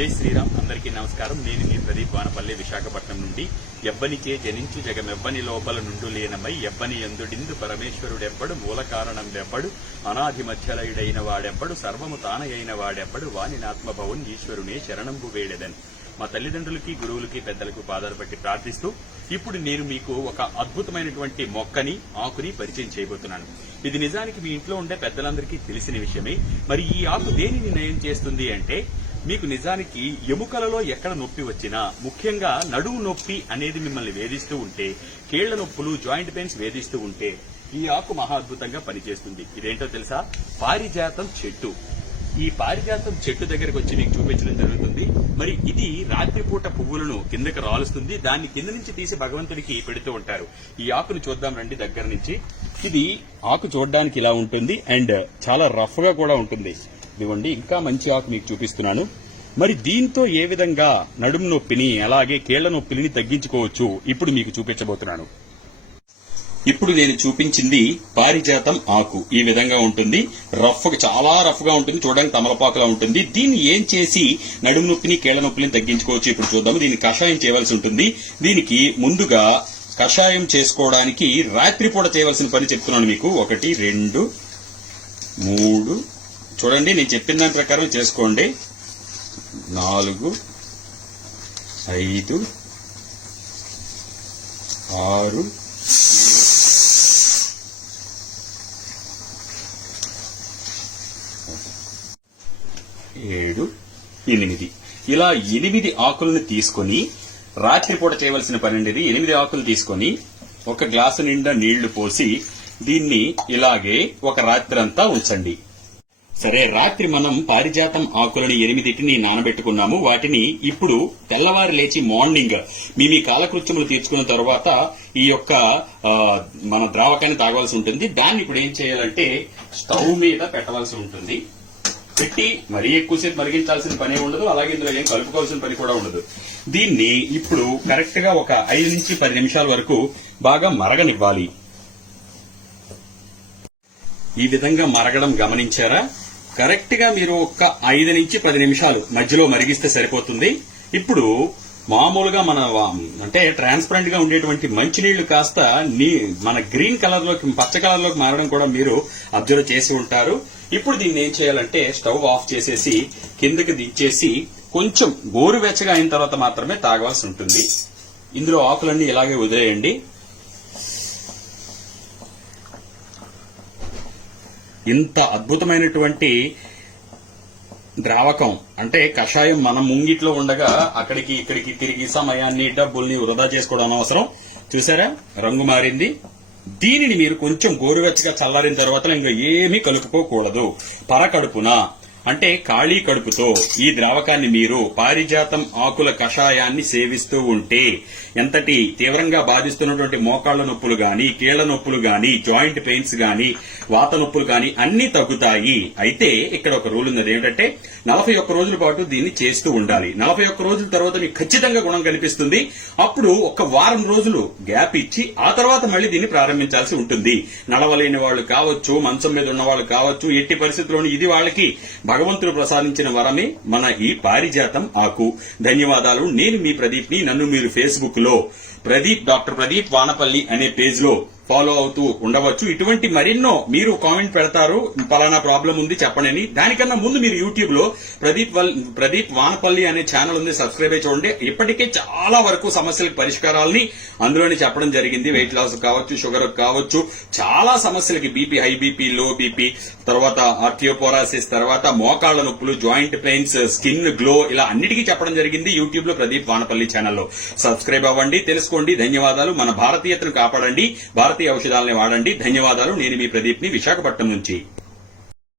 జై శ్రీరామ్. అందరికీ నమస్కారం. నేను మీ ప్రదీప్ వానపల్లి విశాఖపట్నం నుండి. ఎవ్వనిచే జనించు జగమెవ్వని లోపల నుండు లేనమై ఎవ్వని ఎందుడిందు పరమేశ్వరుడెవ్వడు మూల కారణం అనాది మధ్యలయుడైన వాడెవ్వడు సర్వము తానయైన వాడెవ్వడు వానినాత్మభవన్ ఈశ్వరునే శరణంబు వేడెదన్. మా తల్లిదండ్రులకి గురువులకి పెద్దలకు పాదాలు పట్టి ప్రార్థిస్తూ ఇప్పుడు నేను మీకు ఒక అద్భుతమైనటువంటి మొక్కని ఆకుని పరిచయం చేయబోతున్నాను. ఇది నిజానికి మీ ఇంట్లో ఉండే పెద్దలందరికీ తెలిసిన విషయమే. మరి ఈ ఆకు దేనిని నయం చేస్తుంది అంటే మీకు నిజానికి ఎముకలలో ఎక్కడ నొప్పి వచ్చినా ముఖ్యంగా నడుము నొప్పి అనేది మిమ్మల్ని వేధిస్తూ ఉంటే కీళ్ళ నొప్పులు జాయింట్ పెయిన్స్ వేధిస్తూ ఉంటే ఈ ఆకు మహా అద్భుతంగా పనిచేస్తుంది. ఇదేంటో తెలుసా? పారిజాతం చెట్టు. ఈ పారిజాతం చెట్టు దగ్గరకు వచ్చి మీకు చూపించడం జరుగుతుంది. మరి ఇది రాత్రిపూట పువ్వులను కిందకి రాలుస్తుంది. దాన్ని కింద నుంచి తీసి భగవంతుడికి పెడుతూ ఉంటారు. ఈ ఆకును చూద్దాం రండి దగ్గర నుంచి. ఇది ఆకు చూడడానికి ఇలా ఉంటుంది. అండ్ చాలా రఫ్గా కూడా ఉంటుంది. ఇదిగోండి ఇంకా మంచి ఆకు మీకు చూపిస్తున్నాను. మరి దీంతో ఏ విధంగా నడుము నొప్పిని అలాగే కీళ్ళ నొప్పిని తగ్గించుకోవచ్చు? ఇప్పుడు మీకు చూపించబోతున్నాను. ఇప్పుడు నేను చూపించింది పారిజాతం ఆకు. ఈ విధంగా ఉంటుంది. రఫ్ చాలా రఫ్గా ఉంటుంది. చూడడానికి తమలపాకులా ఉంటుంది. దీన్ని ఏం చేసి నడుము నొప్పిని కీళ్ళ నొప్పిని తగ్గించుకోవచ్చు? ఇప్పుడు చూద్దాము. దీన్ని కషాయం చేయవలసి ఉంటుంది. దీనికి ముందుగా కషాయం చేసుకోవడానికి రాత్రిపూట చేయవలసిన పని చెప్తున్నాను మీకు. ఒకటి రెండు మూడు చూడండి నేను చెప్పిన దాని ప్రకారం చేసుకోండి. నాలుగు ఐదు ఆరు ఏడు ఎనిమిది. ఇలా ఎనిమిది ఆకులను తీసుకొని రాత్రిపూట చేయవలసిన పని అనేది ఎనిమిది ఆకులు తీసుకొని ఒక గ్లాసు నిండా నీళ్ళు పోసి దీన్ని ఇలాగే ఒక రాత్రంతా ఉంచండి. సరే రాత్రి మనం పారిజాతం ఆకులని ఎనిమిదిటిని నానబెట్టుకున్నాము. వాటిని ఇప్పుడు తెల్లవారి లేచి మార్నింగ్ మీ మీ కాలకృత్యములు తీర్చుకున్న తర్వాత ఈ యొక్క ఆ, మన ద్రావకాన్ని తాగవలసి ఉంటుంది. దాన్ని ఇప్పుడు ఏం చేయాలంటే స్టవ్ మీద పెట్టవలసి ఉంటుంది. పెట్టి మరీ ఎక్కువసేపు మరిగించాల్సిన పని ఉండదు అలాగే ఇందులో ఏం కలుపుకోవాల్సిన పని కూడా ఉండదు. దీన్ని ఇప్పుడు కరెక్ట్గా ఒక ఐదు నుంచి పది నిమిషాల వరకు బాగా మరగనివ్వాలి. ఈ విధంగా మరగడం గమనించారా? కరెక్ట్గా మీరు ఒక ఐదు నుంచి పది నిమిషాలు మధ్యలో మరిగిస్తే సరిపోతుంది. ఇప్పుడు మామూలుగా మన అంటే ట్రాన్స్పరెంట్గా ఉండేటువంటి మంచినీళ్ళు కాస్త నీ మన గ్రీన్ కలర్లోకి పచ్చ కలర్లోకి మారడం కూడా మీరు అబ్జర్వ్ చేసి ఉంటారు. ఇప్పుడు దీన్ని ఏం చేయాలంటే స్టవ్ ఆఫ్ చేసేసి కిందకి దించేసి కొంచెం గోరువెచ్చగా అయిన తర్వాత మాత్రమే తాగవలసి ఉంటుంది. ఇందులో ఆకులన్నీ ఇలాగే వదిలేయండి. ఇంత అద్భుతమైనటువంటి ద్రావకం అంటే కషాయం మన ముంగిట్లో ఉండగా అక్కడికి ఇక్కడికి తిరిగి సమయాన్ని డబ్బుల్ని వృధా చేసుకోవడం అనవసరం చూసారా? రంగు మారింది. దీనిని మీరు కొంచెం గోరువెచ్చగా చల్లారిన తర్వాత ఇంకా ఏమీ కలుపుకోకూడదు. పరకడుపున అంటే ఖాళీ కడుపుతో ఈ ద్రావకాన్ని మీరు పారిజాతం ఆకుల కషాయాన్ని సేవిస్తూ ఉంటే ఎంతటి తీవ్రంగా బాధిస్తున్నటువంటి మోకాళ్ళ నొప్పులు గాని కీళ్ళ నొప్పులు గాని జాయింట్ పెయిన్స్ గాని వాత నొప్పులు గాని అన్ని తగ్గుతాయి. అయితే ఇక్కడ ఒక రూల్ ఉన్నది ఏంటంటే నలభై ఒక్క రోజుల పాటు దీన్ని చేస్తూ ఉండాలి. నలభై ఒక్క రోజుల తర్వాత మీకు ఖచ్చితంగా గుణం కనిపిస్తుంది. అప్పుడు ఒక వారం రోజులు గ్యాప్ ఇచ్చి ఆ తర్వాత మళ్ళీ దీన్ని ప్రారంభించాల్సి ఉంటుంది. నడవలేని వాళ్ళు కావచ్చు మంచం మీద ఉన్న వాళ్ళు కావచ్చు ఎట్టి పరిస్థితుల్లోనూ ఇది వాళ్ళకి భగవంతుడు ప్రసాదించిన వరమే మన ఈ పారిజాతం ఆకు. ధన్యవాదాలు. నేను మీ ప్రదీప్ని నన్ను మీరు ఫేస్బుక్లో ప్రదీప్ డాక్టర్ ప్రదీప్ వానపల్లి అనే పేజ్లో ఫాలో అవుతూ ఉండవచ్చు. ఇటువంటి మరెన్నో మీరు కామెంట్ పెడతారు. పలానా ప్రాబ్లం ఉంది చెప్పండి దానికన్నా ముందు మీరు యూట్యూబ్లో ప్రదీప్ ప్రదీప్ వానపల్లి అనే ఛానల్ ఉంది. సబ్స్క్రైబ్ అయి చూడండి. ఇప్పటికే చాలా వరకు సమస్యలకు పరిష్కారాలని అందులోనే చెప్పడం జరిగింది. వెయిట్ లాస్ కావచ్చు షుగర్ కావచ్చు. చాలా సమస్యలకి BP high BP low BP తర్వాత ఆర్థియోపోరాసిస్ తర్వాత మోకాళ్ళ నొప్పులు జాయింట్ పెయిన్స్ స్కిన్ గ్లో ఇలా అన్నిటికీ చెప్పడం జరిగింది యూట్యూబ్లో ప్రదీప్ వానపల్లి ఛానల్లో. సబ్స్క్రైబ్ అవ్వండి తెలుసుకోండి. ధన్యవాదాలు. మన భారతీయతను కాపాడండి. భారతీయ ఔషధాలని వాడండి. ధన్యవాదాలు. నేను మీ ప్రదీప్ని విశాఖపట్నం నుంచి.